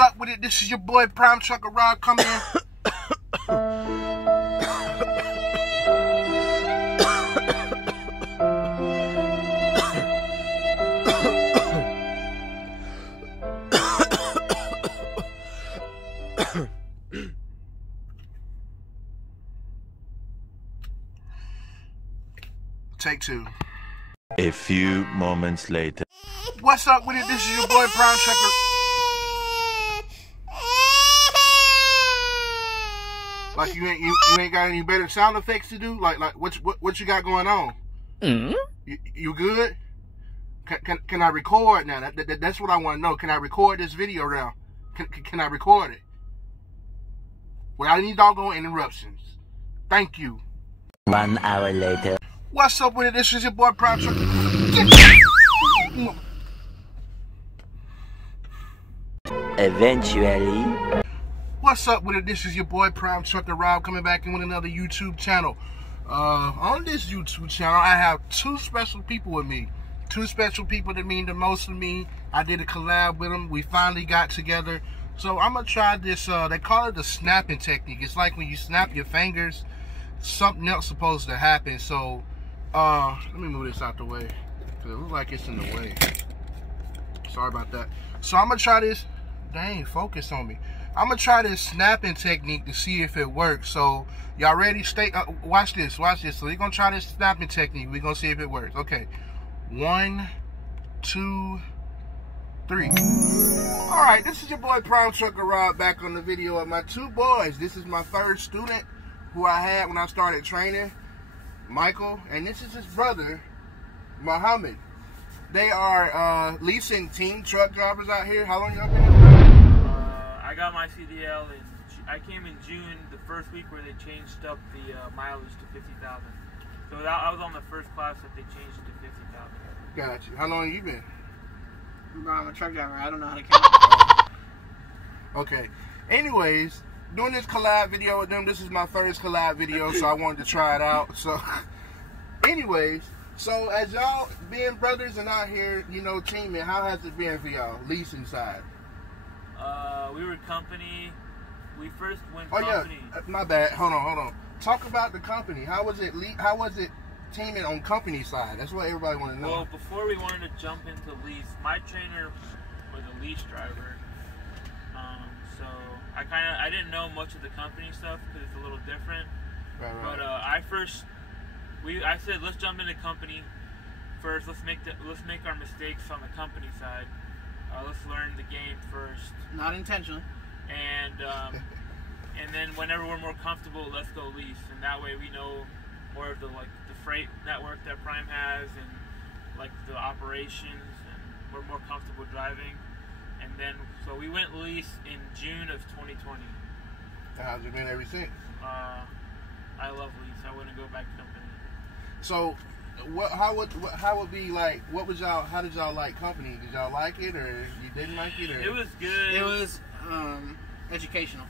What's up with it? This is your boy Prime Trucker Rob coming in. Take two. A few moments later. What's up with it? This is your boy Prime Trucker. Like you ain't got any better sound effects to do? Like what you got going on? Mm-hmm. You good? Can I record now? That's what I want to know. Can I record this video now? Can I record it? Without any doggone interruptions. Thank you. 1 hour later. What's up with it? This is your boy Prime Trucker. Eventually. What's up with it? This is your boy Prime Trucker Rob coming back in with another YouTube channel. On this YouTube channel, I have two special people with me. Two special people that mean the most to me. I did a collab with them. We finally got together. So I'm going to try this, they call it the snapping technique. It's like when you snap your fingers, something else supposed to happen. So, let me move this out the way. Cause it looks like it's in the way. Sorry about that. So I'm going to try this. Dang, focus on me. I'm going to try this snapping technique to see if it works. So, y'all ready? Stay, watch this. So you're going to try this snapping technique. We're going to see if it works. Okay. 1, 2, 3. Alright, this is your boy Prime Trucker Rob back on the video of my two boys. This is my third student who I had when I started training, Michael. And this is his brother, Muhammad. They are leasing team truck drivers out here. How long y'all been here? I got my CDL I came in June, the first week where they changed up the mileage to 50,000. So I was on the first class that they changed it to 50,000. Got you. How long have you been? Bro, I'm a truck driver. I don't know how to count. Okay. Anyways, doing this collab video with them. This is my first collab video, so I wanted to try it out. So, anyways, so as y'all being brothers and out here, you know, teaming, how has it been for y'all, leasing side? We were company. We first went Oh company. yeah, my bad. Hold on. Talk about the company. How was it? How was it teaming on company side? That's what everybody want to know. Well, before we wanted to jump into lease, my trainer was a lease driver. So I didn't know much of the company stuff because it's a little different. Right. But I said let's jump into company first. Let's make our mistakes on the company side. Let's learn the game first. Not intentionally. And then whenever we're more comfortable, let's go lease. And that way we know more of the freight network that Prime has and like the operations, and we're more comfortable driving. And then so we went lease in June of 2020. How's it been ever since? I love lease. I wouldn't go back to company. So, how would be like? How did y'all like company? Did y'all like it or you didn't like it? Or? It was good. It was educational.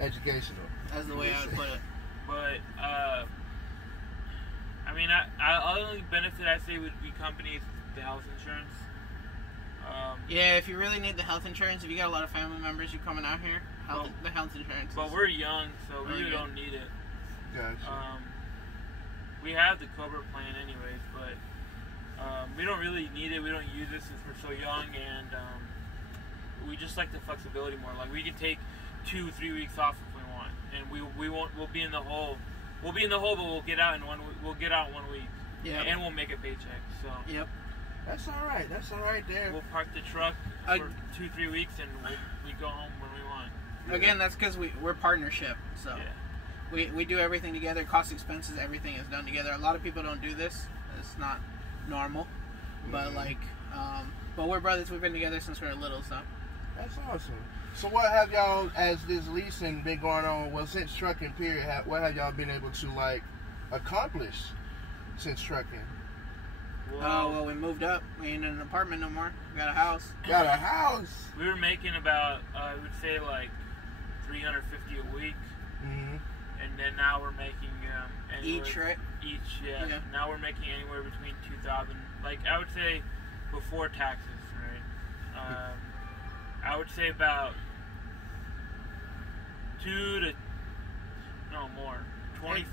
Educational. That's the way I would put it. But I mean, the only benefit I say would be companies, the health insurance. Yeah, if you really need the health insurance, if you got a lot of family members you coming out here, the health insurance. But we're young, so we really don't need it. Gotcha. We have the Cobra plan anyways, but we don't really need it. We don't use it since we're so young, and we just like the flexibility more. Like we can take 2-3 weeks off if we want, and we'll be in the hole. We'll be in the hole, but we'll get out in 1 week. Yeah. And we'll make a paycheck. So. Yep. That's all right. That's all right there. We'll park the truck for 2-3 weeks, and we go home when we want. Again, that's because we're partnership. So yeah. we do everything together. Cost, expenses, everything is done together. A lot of people don't do this. It's not normal. But but we're brothers. We've been together since we were little. So. That's awesome. So what have y'all, as this leasing been going on, well, since trucking period, what have y'all been able to like accomplish since trucking? Well, we moved up. We ain't in an apartment no more. We got a house. Got a house. We were making about, I would say like $350 a week. Mm-hmm. And then now we're making each, right? Each, yeah. Now we're making anywhere between 2,000. Like I would say before taxes, right? I would say about more. 20.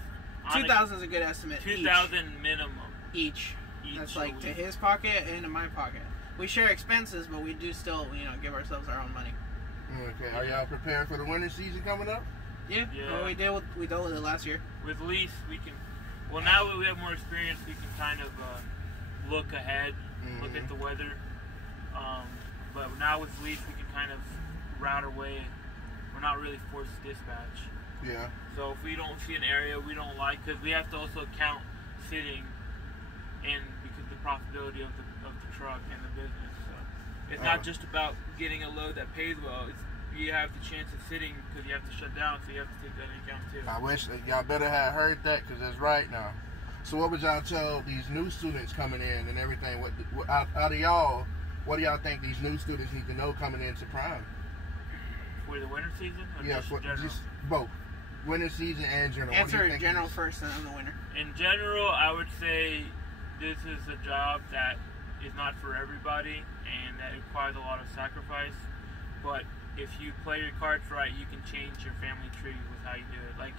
2,000 is a good estimate. 2,000 minimum. Each. That's like to week. his pocket and to my pocket. We share expenses, but we do still, give ourselves our own money. Okay. Are y'all prepared for the winter season coming up? Yeah. Well, we dealt with it last year. With lease, we can. Well, now that we have more experience, we can kind of look ahead, look at the weather. But now with lease, we can kind of route our way. We're not really forced to dispatch. Yeah. So if we don't see an area we don't like, because we have to also count sitting and because the profitability of the truck and the business. So it's not just about getting a load that pays well. It's you have the chance of sitting because you have to shut down, so you have to take that into account too. I wish y'all better have heard that because that's right now. So what would y'all tell these new students coming in and everything? What out of y'all, what do y'all think these new students need to know coming into Prime? For the winter season? Or Yeah, just both. Winter season and general. Answer general first and then the winter. In general, I would say this is a job that is not for everybody and that requires a lot of sacrifice. But if you play your cards right, you can change your family tree with how you do it. Like,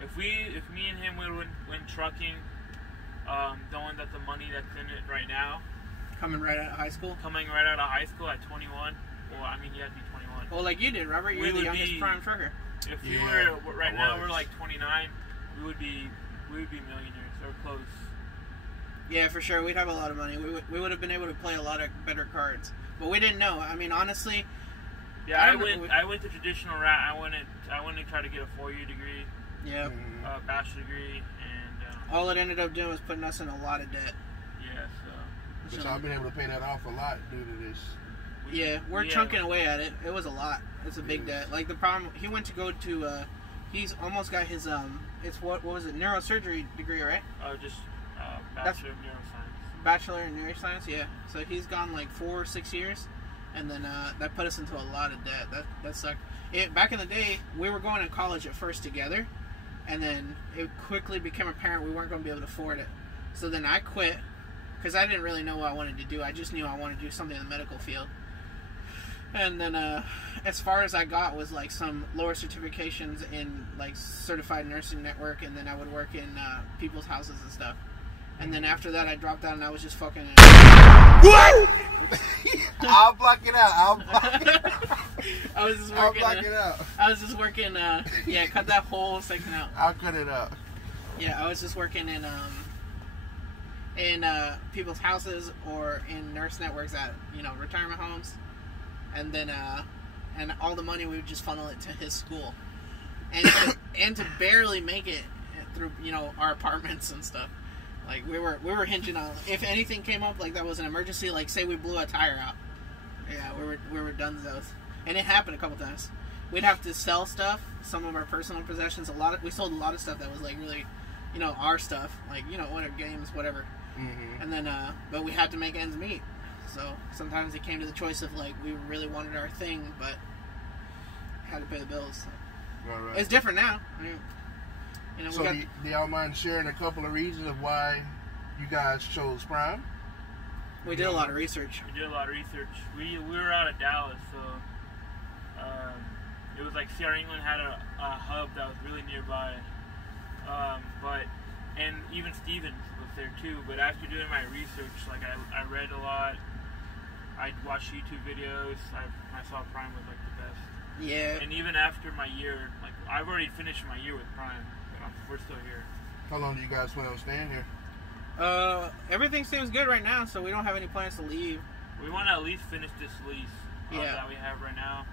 if me and him went trucking, knowing that the money that's in it right now, coming right out of high school at 21. Well, I mean, you have to be 21. Well, like you did, Robert. You're the youngest Prime trucker. If we were right now, we're like 29. We would be millionaires or close. Yeah, for sure. We'd have a lot of money. We would have been able to play a lot of better cards, but we didn't know. I mean, honestly. Yeah, I went the traditional route. I went to try to get a 4-year degree. Yeah. Bachelor degree, and all it ended up doing was putting us in a lot of debt. Yeah, so. But y'all been able to pay that off a lot due to this. We're chunking away at it. It was a lot. It's a big debt. Like the problem, he went to go to. He's almost got his It's what was it? Neurosurgery degree, right? Just bachelor of neuroscience. Bachelor in neuroscience, yeah. So he's gone like 4 or 6 years. And then that put us into a lot of debt. That sucked. Back in the day, we were going to college at first together, and then it quickly became apparent we weren't going to be able to afford it. So then I quit because I didn't really know what I wanted to do. I just knew I wanted to do something in the medical field. And then as far as I got was like some lower certifications in like certified nursing network, and then I would work in people's houses and stuff. And then after that, I dropped out, and I was just fucking. What? I'll block it out. I was just working. I'll block it out. I was just working. Yeah, cut that whole section out. I'll cut it out. Yeah, I was just working in people's houses or in nurse networks at retirement homes, and then and all the money we would just funnel it to his school, and to barely make it through our apartments and stuff. Like we were hinging on if anything came up like that was an emergency, like say we blew a tire out. Yeah, we were donezo's, and it happened a couple times. We'd have to sell stuff, some of our personal possessions. We sold a lot of stuff that was like really, our stuff, like whatever games, whatever. Mm-hmm. And then, but we had to make ends meet. So sometimes it came to the choice of like we really wanted our thing, but had to pay the bills. So. Right. It's different now. I mean, so do y'all mind sharing a couple of reasons of why you guys chose Prime? We did a lot of research. We were out of Dallas, so it was like CR England had a hub that was really nearby. And even Stevens was there too. But after doing my research, like I read a lot. I watched YouTube videos. I saw Prime was like the best. Yeah. And even after my year, like I've already finished my year with Prime. We're still here. How long do you guys plan on staying here? Everything seems good right now, so we don't have any plans to leave. We want to at least finish this lease that we have right now,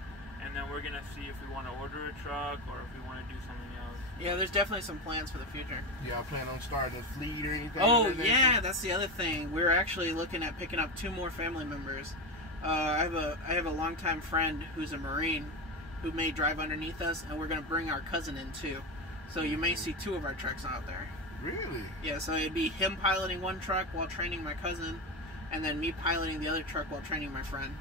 and then we're going to see if we want to order a truck or if we want to do something else. Yeah, there's definitely some plans for the future. Y'all plan on starting a fleet or anything? Oh, yeah, that's the other thing. We're actually looking at picking up 2 more family members. I have a longtime friend who's a Marine who may drive underneath us, and we're going to bring our cousin in too. So you may see 2 of our trucks out there. Really? Yeah, so it'd be him piloting one truck while training my cousin, and then me piloting the other truck while training my friend.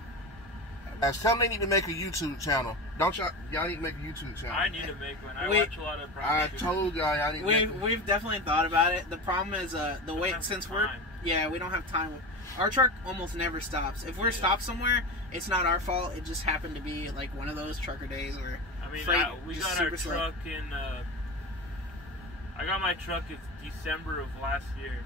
Tell them they need to make a YouTube channel. Don't y'all need to make a YouTube channel? I need to make one. I watch a lot of Prime. I told y'all need to make one. We've definitely thought about it. The problem is the way since we're Yeah, we don't have time. Our truck almost never stops. If we're stopped somewhere, it's not our fault. It just happened to be like one of those trucker days where we got our truck in. I got my truck in December of last year,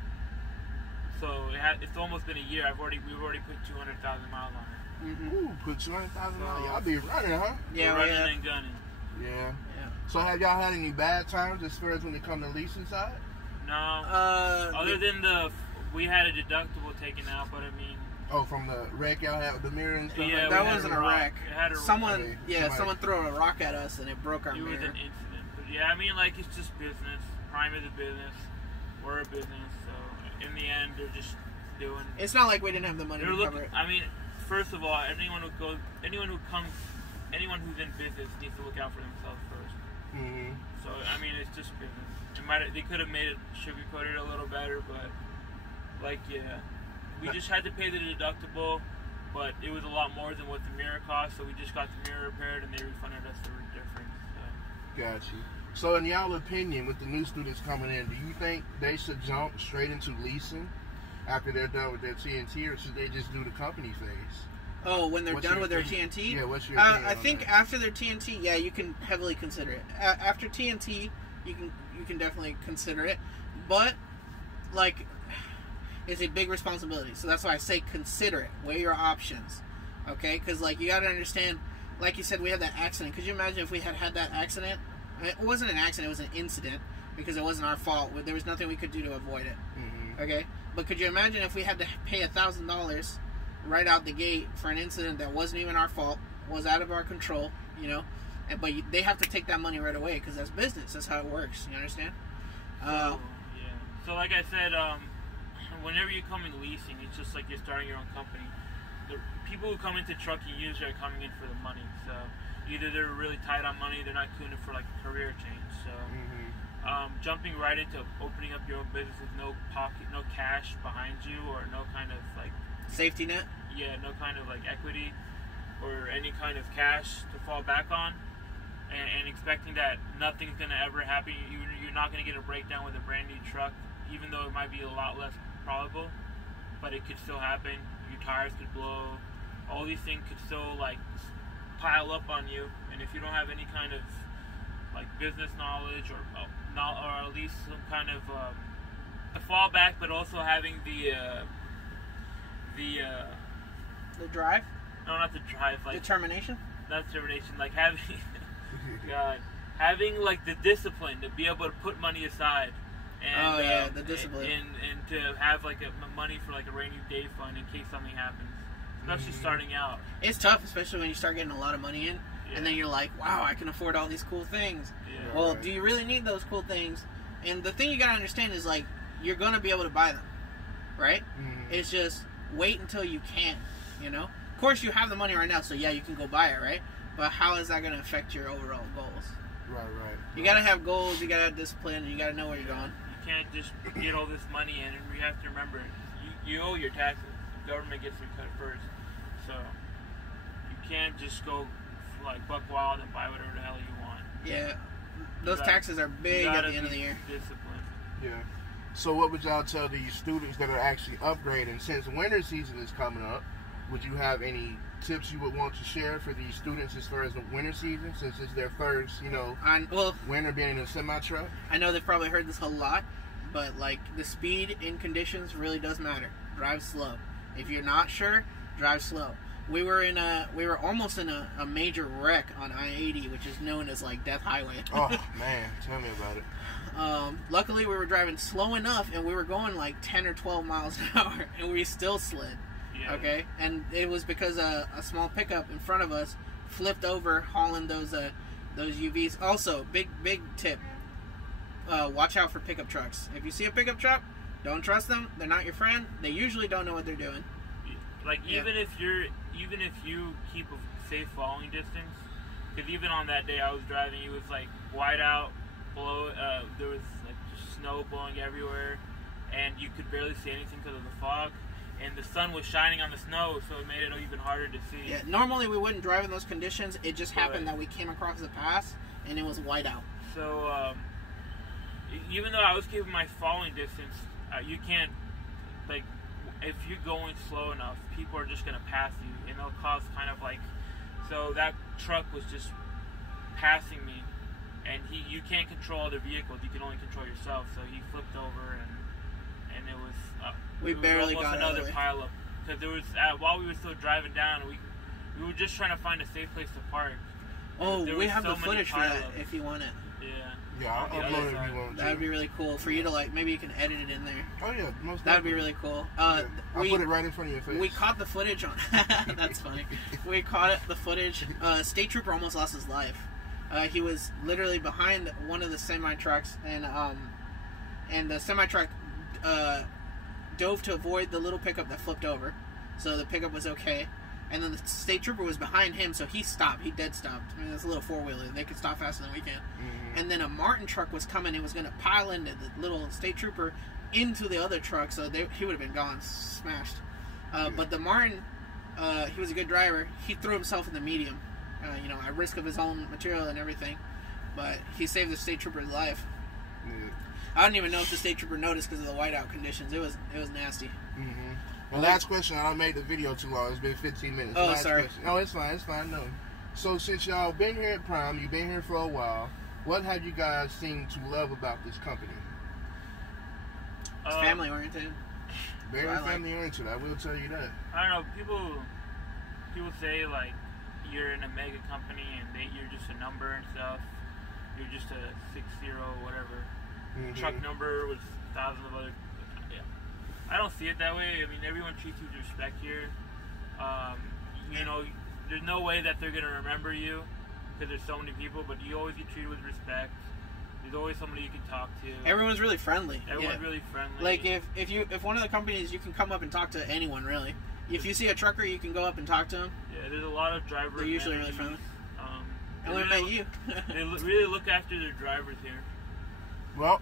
so it's almost been a year. We've already put 200,000 miles on it. Mm-hmm. Ooh, put 200,000 miles. Y'all be running, huh? Yeah, running and gunning. Yeah. So have y'all had any bad times as far as when it comes to leasing side? No. Other than we had a deductible taken out, but I mean. Oh, from the wreck y'all had with the mirror and stuff? Yeah, that wasn't a wreck. Someone threw a rock at us and it broke our mirror. It was an incident. But yeah, I mean, like, it's just business. Prime is a business. We're a business. So, in the end, they're just doing... It's not like we didn't have the money to cover it. I mean, first of all, anyone who's in business needs to look out for themselves first. Mm-hmm. So, I mean, it's just business. They could have made it, sugarcoated it a little better, but, like, yeah. We just had to pay the deductible, but it was a lot more than what the mirror cost, so we just got the mirror repaired, and they refunded us the difference. So. Got you. So, in y'all opinion, with the new students coming in, do you think they should jump straight into leasing after they're done with their TNT, or should they just do the company phase? Oh, when they're done with their TNT? Yeah, what's your opinion I think after their TNT, yeah, you can heavily consider it. After TNT, you can definitely consider it, but like, it's a big responsibility. So that's why I say consider it. Weigh your options, okay? Because like you got to understand, like you said, we had that accident. Could you imagine if we had that accident? It wasn't an accident; it was an incident because it wasn't our fault. There was nothing we could do to avoid it. Mm-hmm. Okay, but could you imagine if we had to pay $1,000 right out the gate for an incident that wasn't even our fault, was out of our control, you know? But they have to take that money right away because that's business. That's how it works. You understand? Yeah. So like I said, whenever you come in leasing, it's just like you're starting your own company. The people who come into trucking usually are coming in for the money. So either they're really tight on money, they're not doing it for like a career change. So jumping right into opening up your own business with no cash behind you, or no kind of like safety net. Yeah, no kind of like equity or any kind of cash to fall back on, and expecting that nothing's gonna ever happen. You're not gonna get a breakdown with a brand new truck, even though it might be a lot less probable, but it could still happen. Your tires could blow. All these things could still like pile up on you, and if you don't have any kind of like business knowledge or at least some kind of a fallback, but also having the drive. No, not the drive. Like determination. Not determination. Like having like the discipline to be able to put money aside. And, the discipline. And to have like money for like a rainy day fund in case something happens, especially starting out. It's tough, especially when you start getting a lot of money in, and then you're like, wow, I can afford all these cool things. Yeah. Well, do you really need those cool things? And the thing you gotta understand is like, you're gonna be able to buy them, right? Mm-hmm. It's just wait until you can, you know? Of course, you have the money right now, so yeah, you can go buy it, right? But how is that gonna affect your overall goals? Right. You gotta have goals, you gotta have discipline, and you gotta know where you're going. You can't just get all this money in, and we have to remember, you owe your taxes. The government gets your cut first. So, you can't just go like buck wild and buy whatever the hell you want. Yeah. Those taxes are big at the end of the year. Discipline. Yeah. So what would y'all tell these students that are actually upgrading? Since winter season is coming up, would you have any tips you would want to share for these students as far as the winter season, since it's their first, winter being in a semi-truck? I know they've probably heard this a lot, but like the speed in conditions really does matter. Drive slow. If you're not sure, drive slow. We were almost in a major wreck on I-80, which is known as like Death Highway. Oh man, tell me about it. Luckily, we were driving slow enough, and we were going like 10 or 12 miles an hour, and we still slid. Yeah. Okay, and it was because a small pickup in front of us flipped over, hauling those UVs. Also, big tip: watch out for pickup trucks. If you see a pickup truck, don't trust them. They're not your friend. They usually don't know what they're doing. Like even if you keep a safe following distance, because even on that day I was driving, it was like white out, there was like just snow blowing everywhere, and you could barely see anything because of the fog, and the sun was shining on the snow, so it made it even harder to see. Yeah, normally we wouldn't drive in those conditions. It just happened that we came across the pass, and it was white out. So even though I was keeping my following distance, you can't like, if you're going slow enough, people are just gonna pass you, and it'll cause kind of like, so that truck was just passing me, and you can't control other vehicles, you can only control yourself. So he flipped over, and it was barely almost got another pileup, because there was while we were still driving down, we were just trying to find a safe place to park. Oh, There we was have so the many footage for that pileups. if you want it. Yeah, I'll On the upload other it if side. you want to. That'd be really cool for you to like. Maybe you can edit it in there. Oh yeah, most That'd be definitely. really cool. Yeah. I'll put it right in front of your face. We caught the footage on. That's funny. We caught the footage. State trooper almost lost his life. He was literally behind one of the semi trucks, and the semi truck dove to avoid the little pickup that flipped over. So the pickup was okay. And then the state trooper was behind him, so he stopped. He dead stopped. I mean, it's a little four-wheeler. They could stop faster than we can. Mm-hmm. And then a Martin truck was coming and was going to pile into the little state trooper into the other truck, so he would have been gone, smashed. But the Martin, he was a good driver. He threw himself in the medium, at risk of his own material and everything. But he saved the state trooper's life. Yeah. I don't even know if the state trooper noticed because of the whiteout conditions. It was nasty. Mm-hmm. The last question, I don't make the video too long. It's been 15 minutes. Oh, last sorry. Question. No, it's fine. No. So since y'all been here at Prime, you've been here for a while, what have you guys seen to love about this company? It's family oriented. Very I like. family oriented, I will tell you that. I don't know. People say like you're in a mega company and you're just a number and stuff. You're just a 60 whatever truck number with thousands of other. Yeah, I don't see it that way. I mean, everyone treats you with respect here. There's no way that they're gonna remember you because there's so many people, but you always get treated with respect. There's always somebody you can talk to. Everyone's really friendly. Everyone's really friendly. Like if one of the companies, you can come up and talk to anyone really. If you see a trucker, you can go up and talk to him. Yeah, there's a lot of drivers. They're usually really friendly. I only met you. They really look after their drivers here. Well,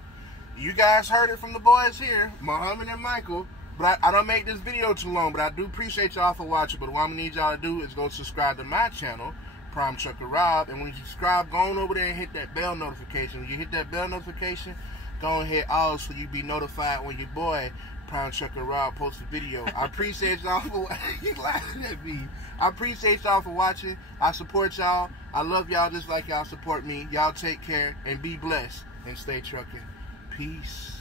you guys heard it from the boys here, Muhammad and Michael. But I don't make this video too long, but I do appreciate y'all for watching. But what I'm going to need y'all to do is go subscribe to my channel, Prime Trucker Rob. And when you subscribe, go on over there and hit that bell notification. When you hit that bell notification, go on and hit all so you be notified when your boy, Prime Trucker Rob, posts a video. I appreciate y'all for you laughing at me. I appreciate y'all for watching. I support y'all. I love y'all just like y'all support me. Y'all take care and be blessed and stay trucking. Peace.